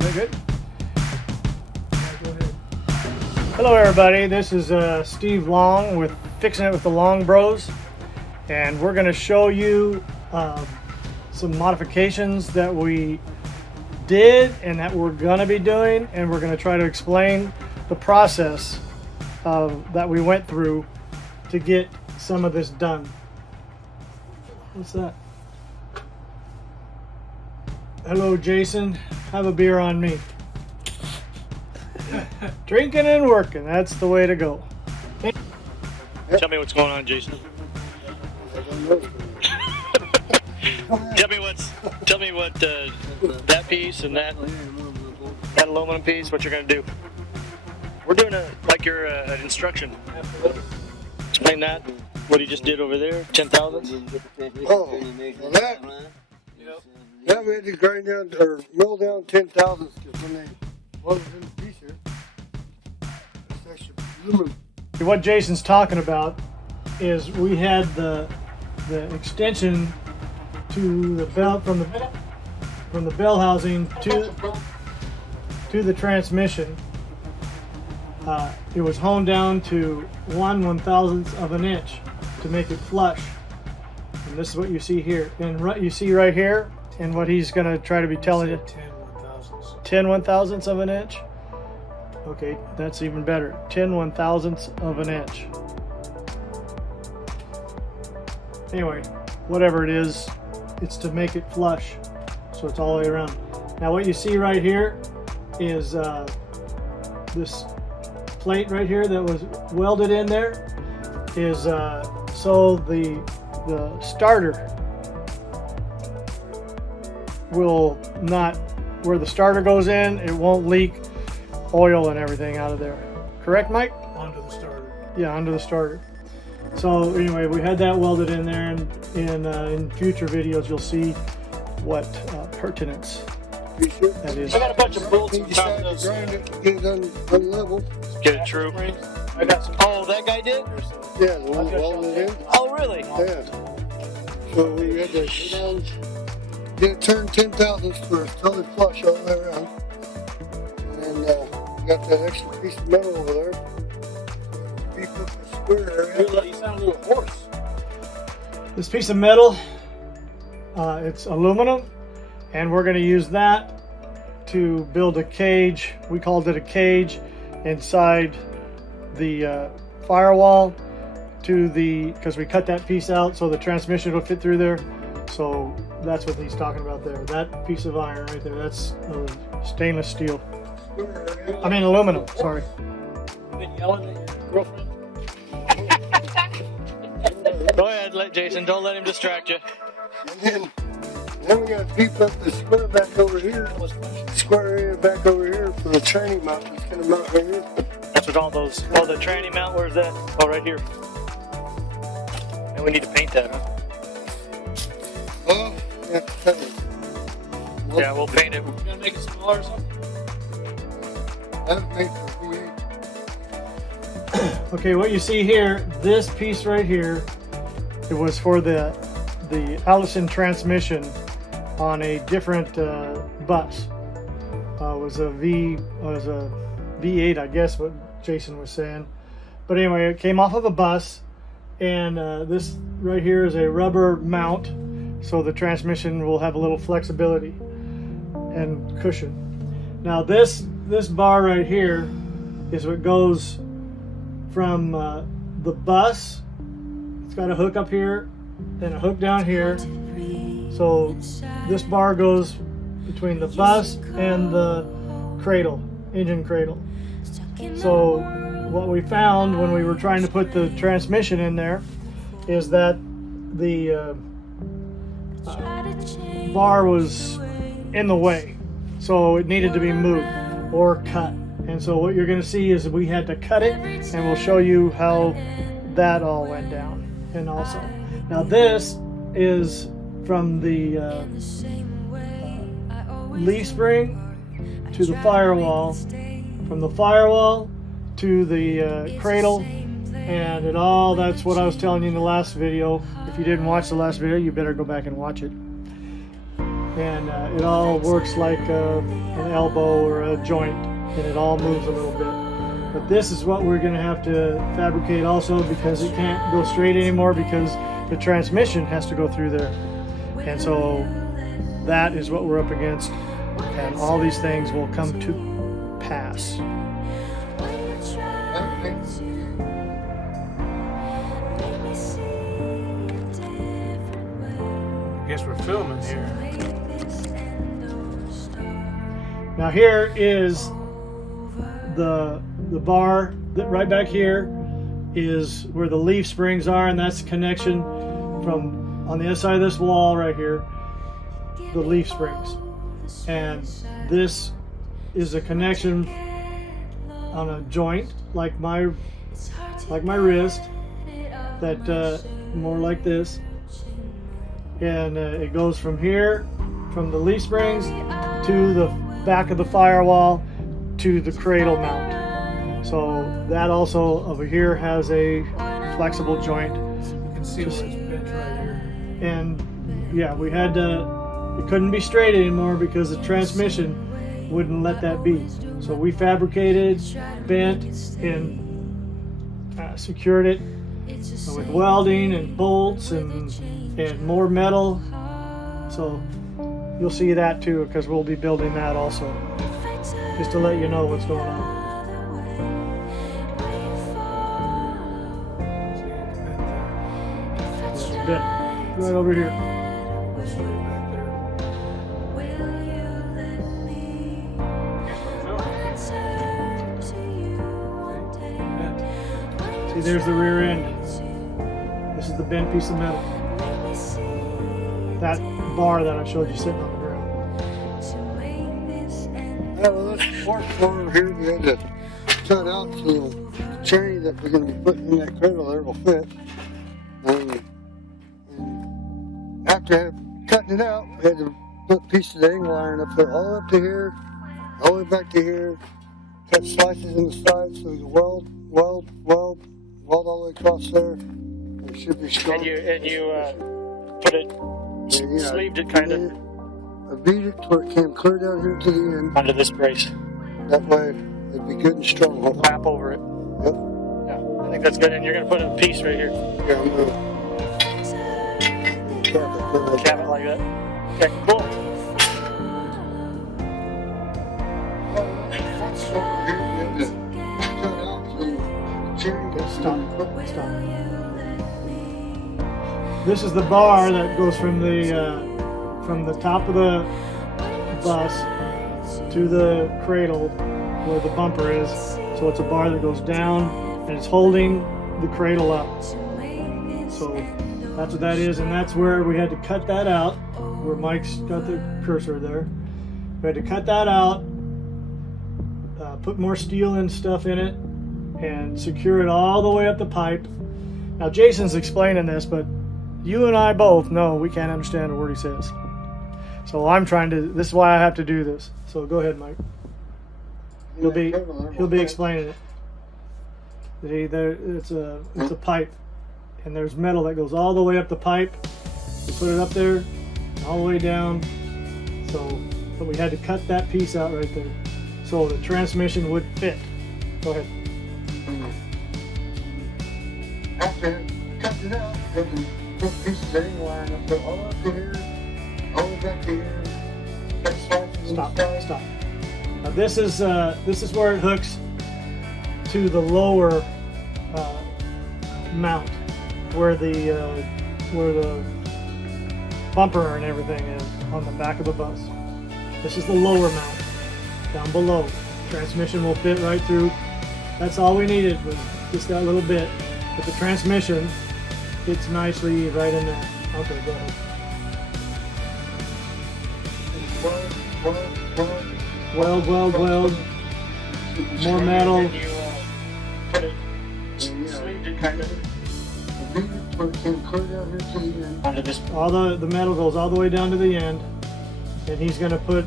that good? Go ahead. Hello everybody, this is Steve Long with Fixing It with the Long Bros, and we're going to show you some modifications that we did and that we're going to be doing, and we're going to try to explain the process that we went through to get some of this done. What's that? Hello Jason, have a beer on me. Drinking and working, that's the way to go. Tell me what's going on, Jason. Tell me what that piece and that aluminum piece, what you're going to do. We're doing like your an instruction. Explain that. What he just did over there, 10,000. Oh, well that we had to grind down or mill down 10,000 because when they wasn't in the piece here, it's extra aluminum. What Jason's talking about is we had the extension to the belt from the bell housing to the transmission. It was honed down to 1/1000th of an inch to make it flush, and this is what you see here. And you see right here, and what he's going to try to be telling you, 10/1000ths of an inch. Okay, that's even better. 10/1000ths of an inch. Anyway, whatever it is, it's to make it flush, so it's all the way around. Now what you see right here is this plate right here that was welded in there is so the starter will not, where the starter goes in, it won't leak oil and everything out of there. Correct, Mike? Onto the starter. Yeah, onto the starter. So anyway, we had that welded in there, and in future videos you'll see what pertinence that is. I got a bunch of bolts He on top of decided to those. grind it, get it unlevel. Get it true. I got some. Oh, that guy did? Yeah, the one welded it in. Oh, really? Yeah. So we had to go down, get it turned 10,000ths for totally flush all the way around. And then we got that extra piece of metal over there. Beef up the square area. You sound a little hoarse. This piece of metal, it's aluminum, and we're going to use that to build a cage. We called it a cage inside the firewall because we cut that piece out so the transmission will fit through there. So that's what he's talking about there. That piece of iron right there, that's stainless steel. I mean aluminum, sorry. You been yelling at your girlfriend? Go ahead, Jason. Don't let him distract you. And then we got to beef up the square back over here. Square area back over here for the tranny mount. It's going to mount right here. That's what all those. Oh, the tranny mount. Where's that? Oh, right here. And we need to paint that, huh? Oh, yeah, cut it. Well, Yeah, we'll paint it. You gonna make it smaller or something? that was made for V8. Okay, what you see here, this piece right here, it was for the Allison transmission on a different bus. Was a V8, I guess, what Jason was saying. But anyway, it came off of a bus, and this right here is a rubber mount, so the transmission will have a little flexibility and cushion. Now this bar right here is what goes from the bus. It's got a hook up here and a hook down here. So this bar goes between the bus and the cradle, engine cradle. So what we found when we were trying to put the transmission in there is that the bar was in the way, so it needed to be moved or cut. And so what you're going to see is we had to cut it, and we'll show you how that all went down. And also, now this is from the leaf spring to the firewall, from the firewall to the cradle, and it all, that's what I was telling you in the last video. If you didn't watch the last video, you better go back and watch it. and it all works like an elbow or a joint, and it all moves a little bit. But this is what we're going to have to fabricate also, because it can't go straight anymore because the transmission has to go through there. And so that is what we're up against, and all these things will come to pass. I guess we're filming here. Now here is the bar that right back here is where the leaf springs are, and that's the connection from on the other side of this wall right here, the leaf springs. And this is a connection on a joint like my wrist, that more like this, and it goes from here, from the leaf springs to the back of the firewall to the cradle mount. So that also over here has a flexible joint. You can see where it's bent right here. And yeah, we had to, it couldn't be straight anymore because the transmission wouldn't let that be. So we fabricated, bent, and secured it with welding and bolts and more metal. So you'll see that too, because we'll be building that also, just to let you know what's going on. It's bent right over here. See, there's the rear end. This is the bent piece of metal. That bar that I showed you sitting on the ground. Yeah, well, this fork corner here, we had to cut out so the chain that we're going to be putting in that cradle there will fit. And after cutting it out, we had to put pieces of angle iron up there, all the way up to here, all the way back to here, cut slices in the sides so we can weld all the way across there. It should be strong. And you put it, sleeved it kind of I beat it where it came clear down here to the end. onto this brace. That way it'd be good and strong. Lap over it. Yep. Yeah, I think that's good. And you're going to put a piece right here. Yeah, I'm gonna Cap it like that. Okay, cool. Stop. This is the bar that goes from the top of the bus to the cradle where the bumper is. So it's a bar that goes down and it's holding the cradle up. So that's what that is, and that's where we had to cut that out, where Mike's got the cursor there. We had to cut that out, put more steel and stuff in it, and secure it all the way up the pipe. Now Jason's explaining this, but you and I both know we can't understand a word he says. So I'm trying to, this is why I have to do this. So go ahead, Mike. He'll be explaining it. See, it's a pipe, and there's metal that goes all the way up the pipe. We put it up there, all the way down. So, but we had to cut that piece out right there, so the transmission would fit. Go ahead. After cutting it out, we had to put pieces of angle iron up there, all the way up to here, all the way back to here. Cut slices in the sides. Stop. Now this is where it hooks to the lower mount, where the bumper and everything is on the back of the bus. This is the lower mount, down below. Transmission will fit right through. That's all we needed, was just that little bit. But the transmission fits nicely right in there. Okay, go ahead. Weld. More metal. And you put it, sleeved it kind of onto this. All the metal goes all the way down to the end, and he's going to put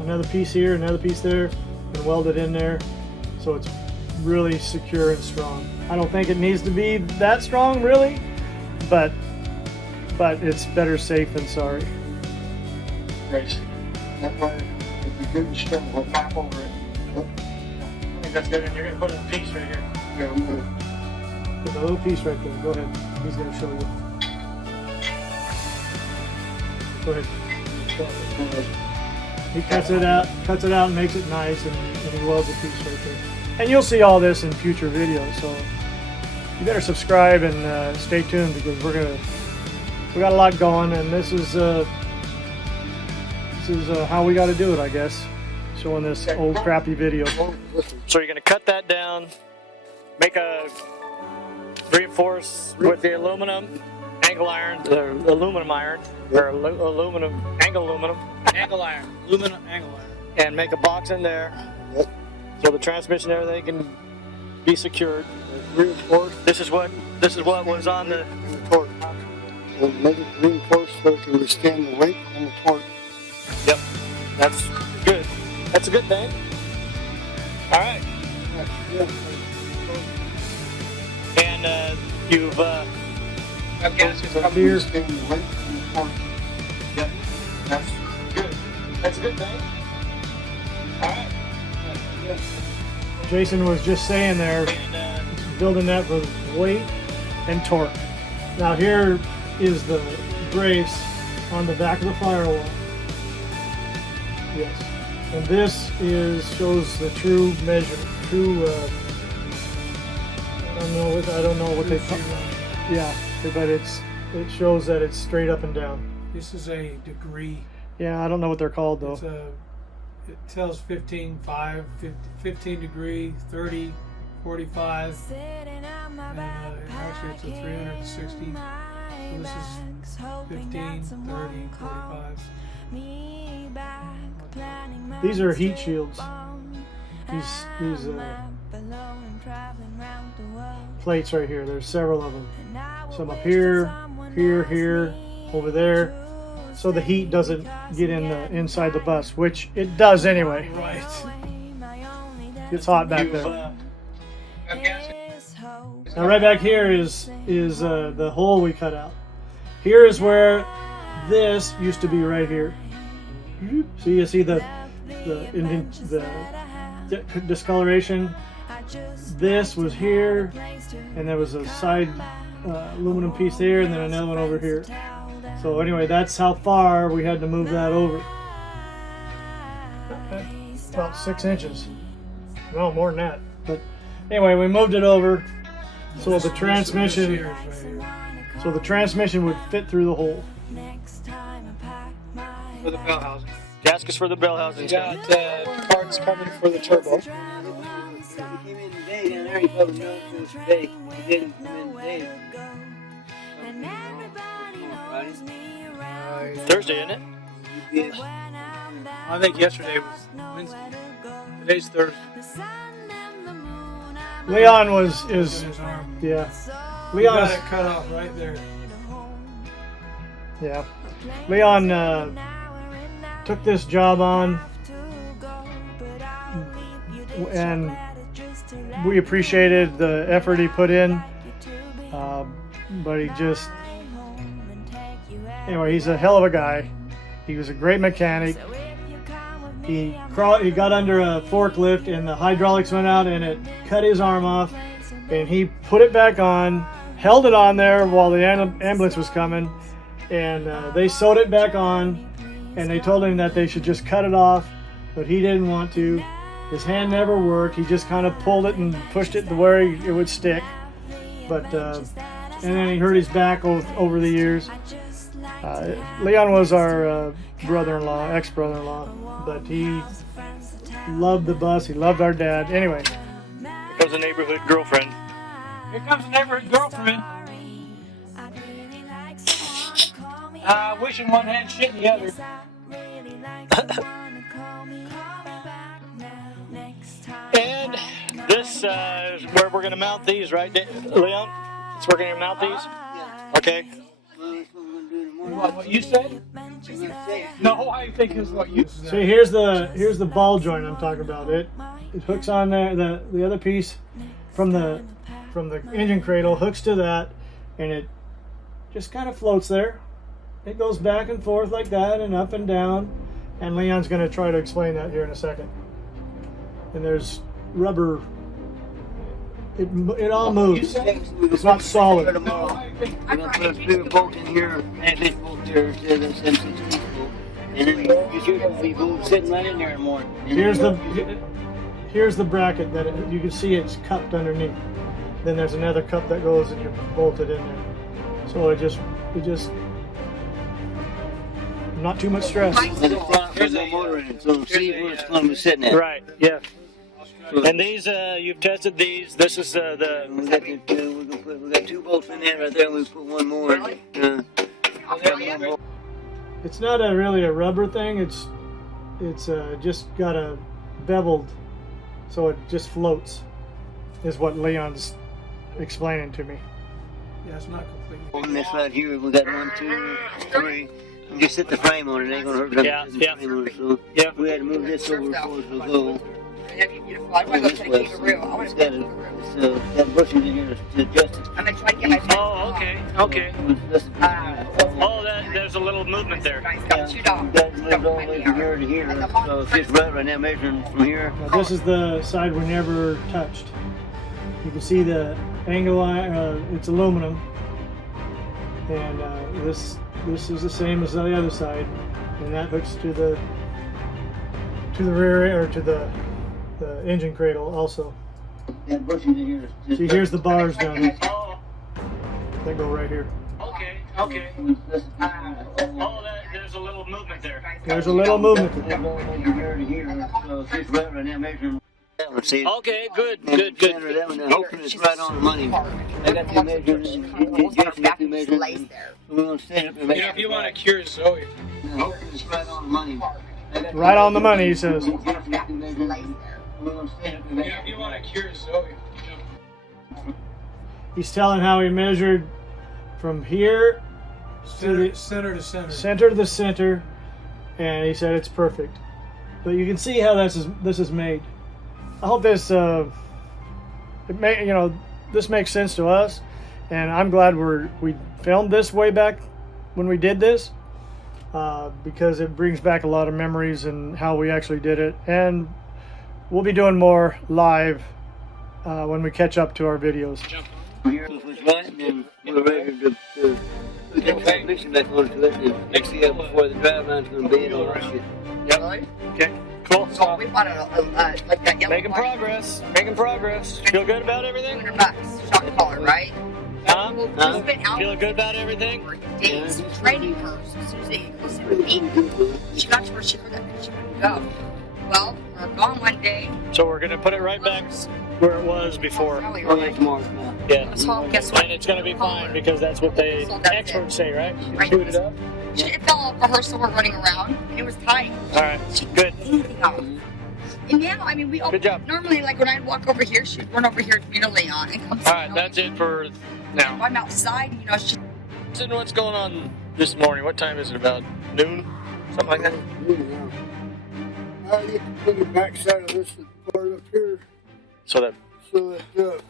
another piece here, another piece there, and weld it in there, so it's really secure and strong. I don't think it needs to be that strong, really, but it's better safe than sorry. brace. That way, if you get your stem, we'll map over it. I think that's good. And you're gonna put a piece right here. Yeah, I'm gonna. Put a little piece right there. Go ahead. He's going to show you. Go ahead. He cuts it out and makes it nice, and he welds a piece right there. And you'll see all this in future videos, so you better subscribe and stay tuned, because we got a lot going, and this is how we got to do it, I guess. Showing this old crappy video. So you're gonna cut that down, make a reinforce with the aluminum angle iron, or aluminum iron, or aluminum angle iron, and make a box in there, so the transmission and everything can be secured. Reinforced. This is what was on the torque. So make it reinforced so it can withstand the weight and the torque. Yep, that's good. That's a good thing. All right. Yeah. And you've Here. Withstand the weight and the torque. Yep, that's good. That's a good thing. All right. Yeah. Jason was just saying there, And building that for weight and torque. Now here is the brace on the back of the firewall. Yes. And this shows the true measure, I don't know what they call it. Yeah, but it shows that it's straight up and down. This is a degree. Yeah, I don't know what they're called though. It tells 15, 15 degree, 30, 45, and actually it's a 360. So this is 15, 30, 45. These are heat shields. These plates right here. There's several of them. Some up here, here, over there. So the heat doesn't get in the inside the bus, which it does anyway. Right. It's hot back there. Now right back here is the hole we cut out. Here is where this used to be right here. So you see the discoloration. This was here, and there was a side aluminum piece there, and then another one over here. So anyway, that's how far we had to move that over. About 6 inches. No, more than that. But anyway, we moved it over so the transmission would fit through the hole. For the bell housing. gaskets for the bell housing. We got parts coming for the turbo. He came in today, down there, he probably knows it was today. He didn't come in today. Thursday, isn't it? Yes. I think yesterday was Wednesday. Today's Thursday. Leon His arm. yeah. We got Leon's, it cut off right there. yeah. Leon took this job on, and we appreciated the effort he put in, but he just, anyway, he's a hell of a guy. He was a great mechanic. He got under a forklift and the hydraulics went out and it cut his arm off, and he put it back on, held it on there while the ambulance was coming, and they sewed it back on, and they told him that they should just cut it off, but he didn't want to. His hand never worked. He just kind of pulled it and pushed it to where it would stick, but and then he hurt his back over the years. Leon was our brother-in-law, ex-brother-in-law, but he loved the bus. He loved our dad. Anyway, Here comes a neighborhood girlfriend. Here comes a neighborhood girlfriend. Wishing one hand, shit the other. And this is where we're going to mount these, right, Leon? It's where we're going to mount these? Okay. Well, that's what we're gonna do tomorrow. What you said? I'm gonna say it. No, I think is what you said. see, here's the ball joint I'm talking about. It hooks on there. The other piece from the engine cradle hooks to that, and it just kind of floats there. it goes back and forth like that and up and down. And Leon's going to try to explain that here in a second. And there's rubber. It all moves. It's not solid. We're gonna put a bigger bolt in here, and this bolt there instead of the 760 bolt. And then you should be sitting right in there more. Here's the bracket that you can see it's cupped underneath. Then there's another cup that goes and you bolt it in there. So it just not too much stress. There's no motor in it, so see where it's going to be sitting at. Right. Yeah. And these, you've tested these. This is We got two bolts in there right there, and we put one more. It's not really a rubber thing. It's just got a beveled, so it just floats. Is what Leon's explaining to me. Yeah, it's not complete. On this right here, we got 1, 2, 3. You just set the frame on it. It ain't gonna hurt nothing. Yeah, The yeah. frame on it, so Yeah. we had to move this over before it will go. I'm gonna go try to keep it real. I want to It's got bushings in here to adjust it. I'm gonna try to get my friend. Oh, okay. Okay. Uh, Oh, there's a little movement there. Nice, got $2. You got moved all the way from here to here, so it's just right now measuring from here. Now this is the side we never touched. You can see the angle line. It's aluminum, and this is the same as the other side, and that hooks to the rear or to the engine cradle also. Got bushings in here. See, here's the bars down there Oh, that go right here. okay. Okay. Oh, there's a little movement there. There's a little movement. Moved all the way from here to here, so it's just right now measuring. That one, see? Okay. Good. And Good. center Good. that one, and hoping it's right on the money. I got two measures, and Jason got two measures, and we're gonna stand up and make You know, sure. if you want to cure Zoe, Hoping it's right on the money. I got two Right on the money, he measures, says. and Jason got two measures, and we're gonna stand up and you make know, if sure. you want to cure Zoe, He's telling how he measured from here Center to center. center to the center, and he said it's perfect. But you can see how this is made. I hope this this makes sense to us, and I'm glad we filmed this way back when we did this, because it brings back a lot of memories and how we actually did it. And we'll be doing more live when we catch up to our videos. Here, if it's right, then we're ready to put the transmission back onto it, and next thing before the drive line's gonna be and all that shit. Okay. Cool. So we bought like that yellow Making one, progress. Making progress. Feel good about everything? $200. Shock collar, right? Huh? She's been out Feeling good about everything? for days training her. So as soon as they go sit with me, she got to where she heard that and she couldn't go. Well, we're gone one day. So we're gonna put it right back where it was before. Probably Oh, yeah, right. tomorrow. Yeah. So guess what? And it's gonna be fine because that's what the So that's experts say, right? Right. Boot it up. It fell off for her, so we're running around. And it was tight. All right. She Good. anything off. And now, I mean, we all Good job. normally, like when I walk over here, she'd run over here to meet a Leon and come. All right. That's it for now. I'm outside, you know. She, Listen, what's going on this morning? What time is it? About noon? Something like that? I get to put the back side of this part up here So that. so that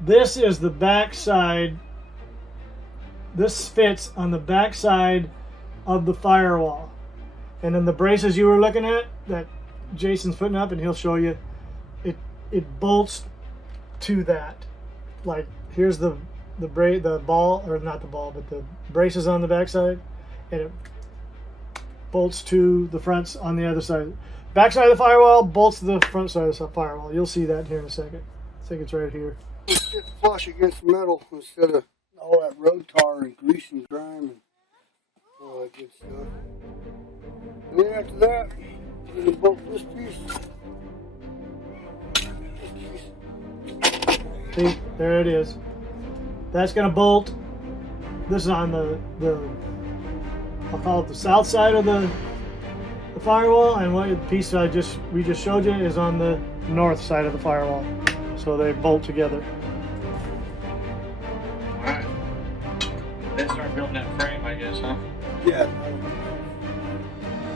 This is the back side. This fits on the back side of the firewall. And then the braces you were looking at that Jason's putting up, and he'll show you, it bolts to that. Like here's the ball, or not the ball, but the braces on the back side, and it bolts to the fronts on the other side. Back side of the firewall bolts to the front side of the firewall. You'll see that here in a second. I think it's right here. it's just flush against the metal instead of all that road tar and grease and grime and all that good stuff. And then after that, we're going to bolt this piece. See, there it is. That's gonna bolt. This is on the I'll call it the south side of the firewall, and what the piece we just showed you is on the north side of the firewall. So they bolt together. Alright. Then start building that frame, I guess, huh? Yeah.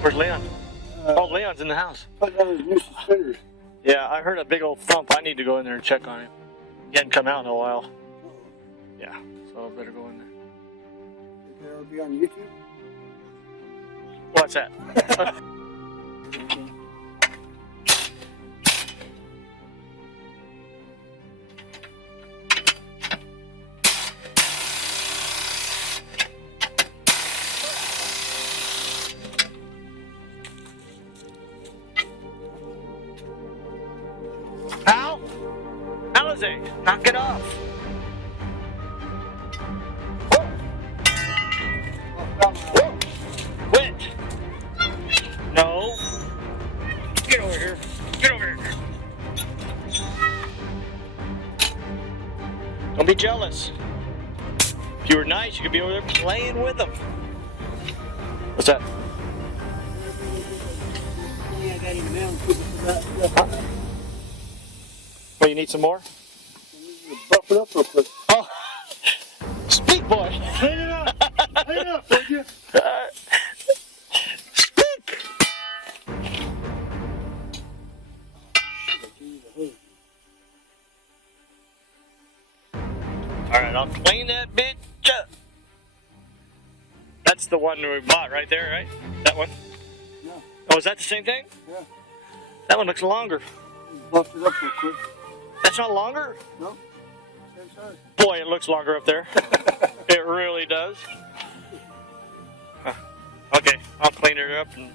Where's Leon? Oh, Leon's in the house. Put down his new suspenders. Yeah, I heard a big old thump. I need to go in there and check on him. He hadn't come out in a while. Yeah, so I better go in there. It'll be on YouTube. What's that? Al? Alizé, knock it off. Whoa. Quit. No. Get over here. Get over here. Don't be jealous. If you were nice, you could be over there playing with them. What's that? Yeah, I got him down. Well, you need some more? Buff it up real quick. Oh, speak, boy. Clean it up. Clean it up, would you? Speak. All right, I'll clean that bitch up. That's the one we bought right there, right? That one? No. Oh, is that the same thing? Yeah. That one looks longer. Buff it up real quick. That's not longer? No. Same size. Boy, it looks longer up there. It really does. Huh. Okay, I'll clean it up and